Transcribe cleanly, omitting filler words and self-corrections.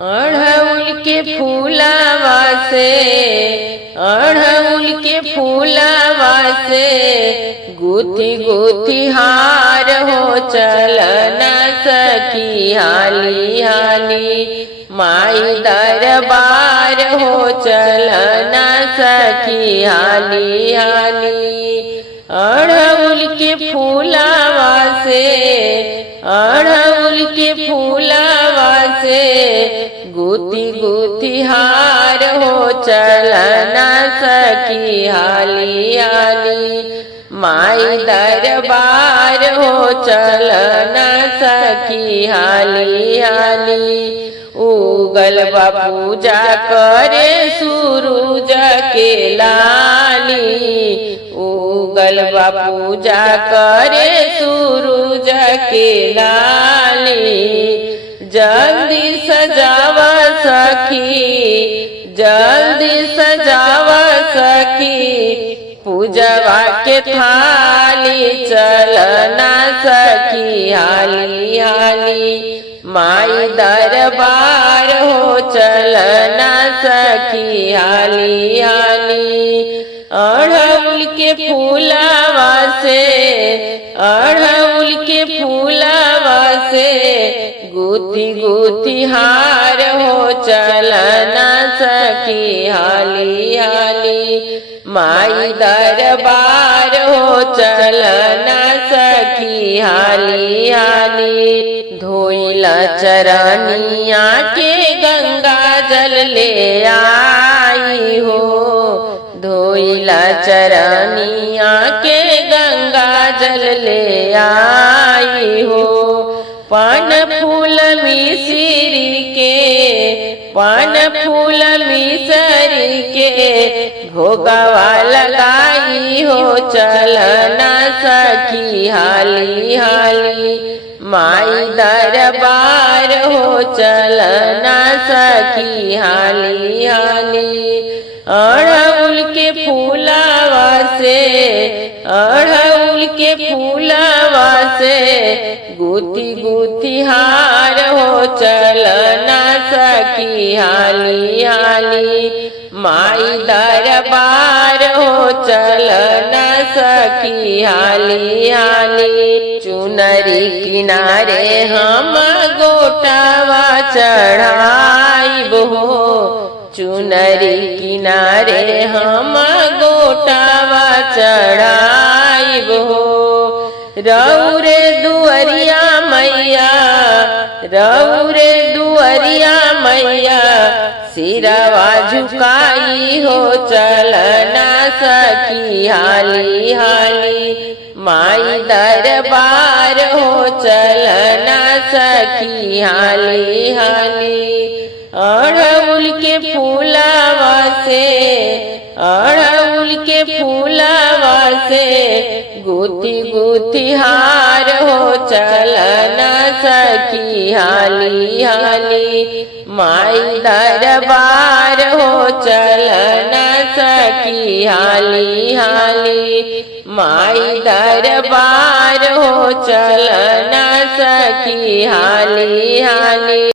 अड़हुल के फूलवा से अड़हुल के फूलवा से गुथी गुथी हार हो चलना सखी हाली हाली माई दरबार हो चलना सखी हाली हाली। अड़हुल के फूलवा से अड़हुल के फूलवा से गुथी गुथी हार हो चलना सखी हाली हाली माई दरबार हो चलना सखी हाली हाली। उगल बा पूजा करे सूरज के लाली उगल बा पूजा करे सूरज के लाली। जल्दी सजावा सखी जल्दी सजावा सखी पूजवा के थाली चलना सखी हाली हाली माई दरबार हो चलना सखी हाली हाली। अड़हुल के फूलवा से अड़हुल के फूलवा से गुथी गुथी हार हो चलना सखी हाली हाली माई दरबार हो चलना सखी हाली हाली। धोइला चरनिया के गंगा जल ले आई हो धोइला चरनिया के गंगा जल ले आई हो। पान फूल मिसरी के पान फूल मिसरी के भोगवा लगाई हो चलना सखी हाली हाली माई दरबार हो चलना सखी हाली हाली। अड़हुल के फूलवा से अड़हुल के फूलवा से गुथी गुथी हार हो चलना सखी हाली हाली माई दरबार हो चलना सखी हाली हाली। चुनरी किनारे हम गोटावा चढ़ाइब हो चुनरी किनारे हम गोटावा चढ़ाइब हो। रौरे दुअरिया मैया रौरे दुअरिया मैया सिरवा झुकाई हो चलना सखी हाली हाली माई दरबार हो चलना सखी हाली हाली। अड़हुल के फूलवा से अड़हुल के फूलवा से गुथी गुथी हार हो चलना सखी हाली हाली माई दरबार हो चलना सखी हाली हाली माई दरबार हो चलना सखी हाली हाली।